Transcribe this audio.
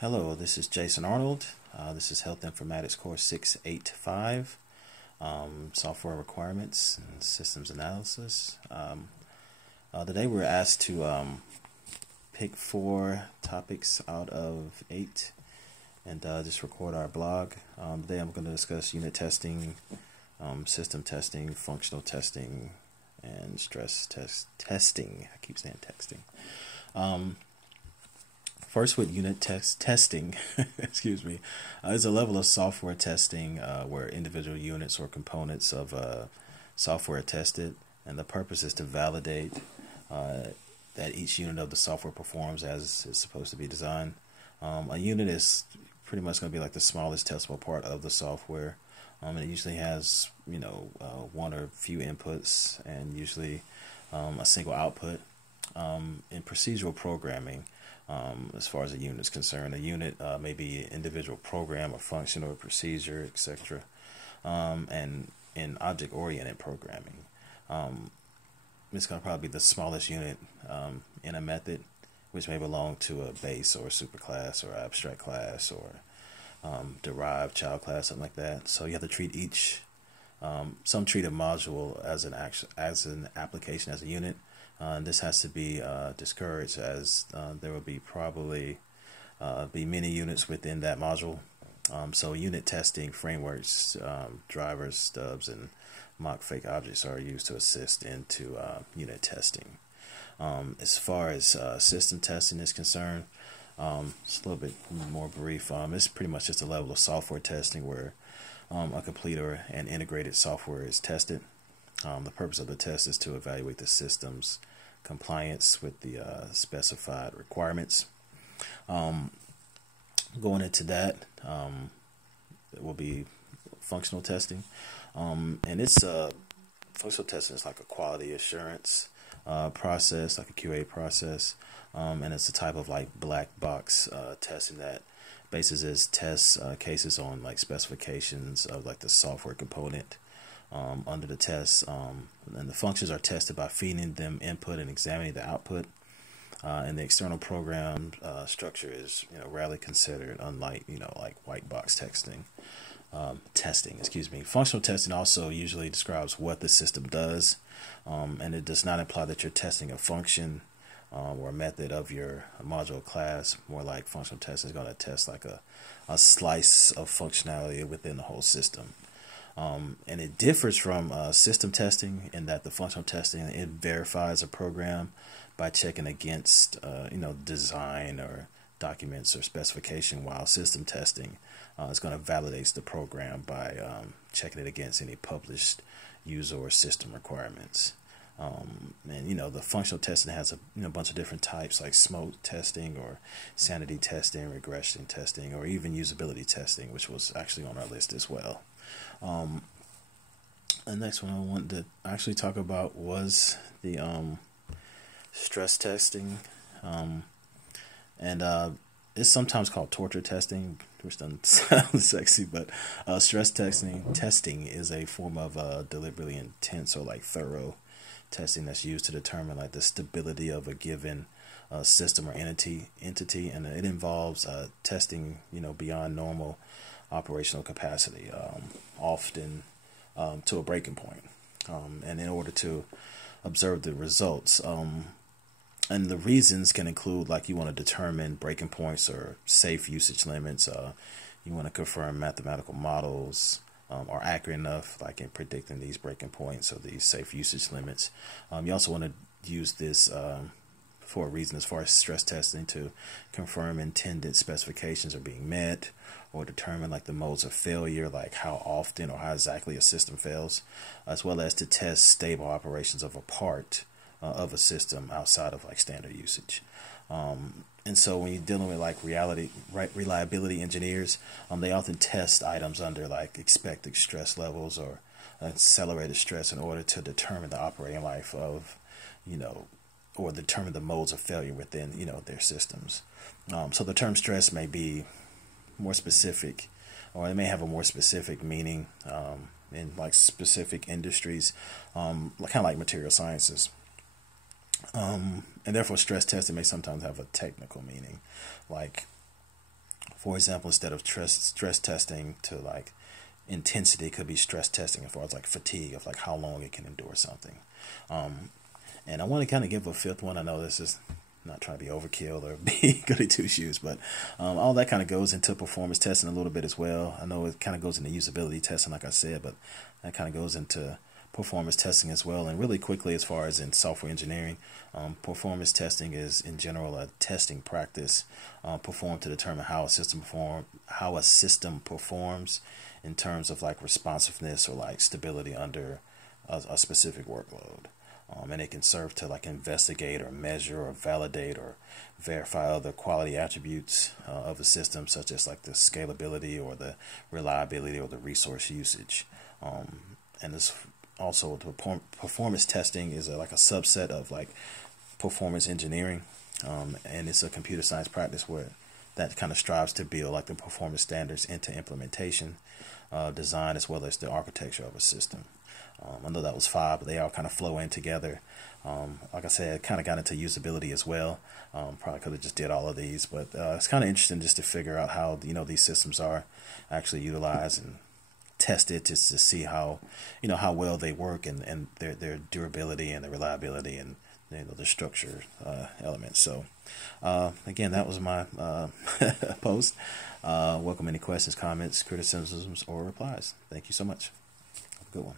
Hello, this is Jason Arnold. This is Health Informatics Course 685, Software Requirements and Systems Analysis. Today we're asked to pick 4 topics out of 8 and just record our blog. Today I'm going to discuss unit testing, system testing, functional testing, and stress testing. I keep saying texting. First, with unit testing, excuse me, is a level of software testing where individual units or components of software are tested, and the purpose is to validate that each unit of the software performs as it's supposed to be designed. A unit is pretty much going to be like the smallest testable part of the software, and it usually has, one or few inputs and usually a single output. In procedural programming, as far as a unit is concerned, a unit may be an individual program or function or procedure, etc. And in object-oriented programming, it's going to probably be the smallest unit in a method, which may belong to a base or superclass or abstract class or derived child class, something like that. So you have to treat each, some treat a module as an application, as a unit. And this has to be discouraged, as there will be probably be many units within that module. So unit testing frameworks, drivers, stubs, and mock fake objects are used to assist into unit testing. As far as system testing is concerned, it's a little bit more brief. It's pretty much just a level of software testing where a complete or an integrated software is tested. The purpose of the test is to evaluate the system's compliance with the specified requirements. Going into that, it will be functional testing. And it's functional testing is like a quality assurance process, like a QA process. And it's a type of like black box testing that bases its test cases on like specifications of like the software component under the test, and the functions are tested by feeding them input and examining the output. And the external program structure is rarely considered, unlike like white box testing. Functional testing also usually describes what the system does, and it does not imply that you're testing a function or a method of your module class. More like functional testing is going to test like a slice of functionality within the whole system. And it differs from system testing in that the functional testing, it verifies a program by checking against design or documents or specification, while system testing is going to validate the program by checking it against any published user or system requirements. And the functional testing has a bunch of different types, like smoke testing or sanity testing, regression testing, or even usability testing, which was actually on our list as well. The next one I wanted to actually talk about was the stress testing, and it's sometimes called torture testing, which doesn't sound sexy, but stress testing is a form of deliberately intense or like thorough testing that's used to determine like the stability of a given system or entity, and it involves testing beyond normal operational capacity, often to a breaking point, and in order to observe the results. And the reasons can include, like, you want to determine breaking points or safe usage limits. You want to confirm mathematical models are accurate enough, like in predicting these breaking points or these safe usage limits. You also want to use this for a reason as far as stress testing, to confirm intended specifications are being met, or determine like the modes of failure, like how often or how exactly a system fails, as well as to test stable operations of a part of a system outside of like standard usage. And so when you're dealing with like reliability engineers, they often test items under like expected stress levels or accelerated stress in order to determine the operating life of, or determine the modes of failure within, their systems. So the term stress may be more specific, or it may have a more specific meaning in like specific industries, kind of like material sciences. And therefore stress testing may sometimes have a technical meaning, like For example, instead of stress testing to like intensity, it could be stress testing as far as like fatigue of like how long it can endure something. And I want to kind of give a fifth one. I know this is not trying to be overkill or be goody two shoes, but all that kind of goes into performance testing a little bit as well. I know it kind of goes into usability testing, like I said, but that kind of goes into performance testing as well. And really quickly, as far as in software engineering, performance testing is in general a testing practice performed to determine how a system performs in terms of like responsiveness or like stability under a specific workload. And it can serve to like investigate or measure or validate or verify other quality attributes of a system, such as like the scalability or the reliability or the resource usage. And this also, the performance testing is like a subset of like performance engineering, and it's a computer science practice where that kind of strives to build like the performance standards into implementation, design, as well as the architecture of a system. I know that was 5, but they all kind of flow in together. Like I said, kind of got into usability as well. Probably could have just did all of these, but it's kind of interesting just to figure out how these systems are actually utilized and tested just to see how how well they work and their durability and the reliability and the structure elements. So again, that was my post. Welcome any questions, comments, criticisms, or replies. Thank you so much. Have a good one.